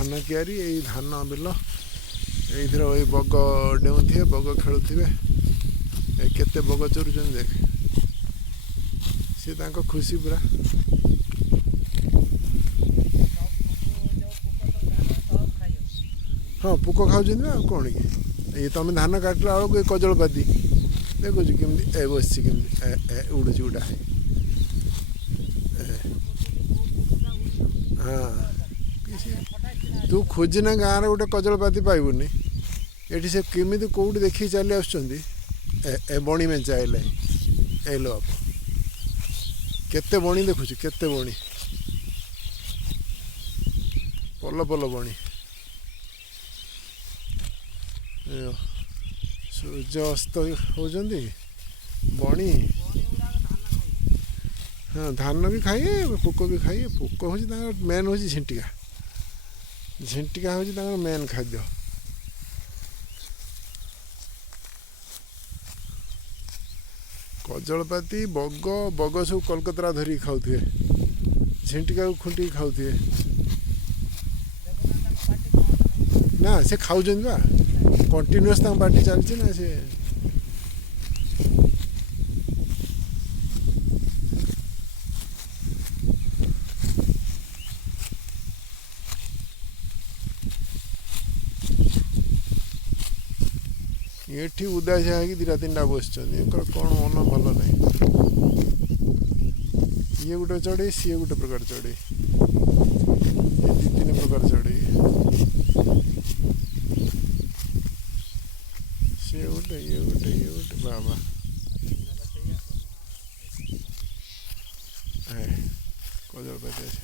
धान कियारी यही धान बिल ये बग डेउथे बग खेलुवे केते बग चोरुचन देख सी खुशी पूरा हाँ पोक खाऊ कौन कि ये तुम धान काटला बेलू ये कजलपाती देखुच कमी बस कमी उड़ू गोटा हाँ तू खोजना गाँव गोटे कजलपाती पाइबुनि ये से केमी कौट देखी चली आस बणी मेचा है ए लो आप केते बणी देखुच केते बणी पल पल बणी सूर्य अस्त होती बणी हाँ धान भी खाइए पोक भी खाइए पोक हूँ मेन हूँ झिंटिका झिंटिका हूँ मेन खाद्य कजलपाती बग बग सब कलकतरा धरिकी खाऊे झिंटिका को खुंटी खाऊे ना से खाऊँ बा कंटिन्यूअस पार्टी चलती ना से ये उदास है दिटा तीन बस कौन मन भल ना ये गोटे चढ़े सी गोटे प्रकार चढ़े ये दी तीन प्रकार चढ़े सी गोटे ये गोटे ये गोटे बाबा कजलपाती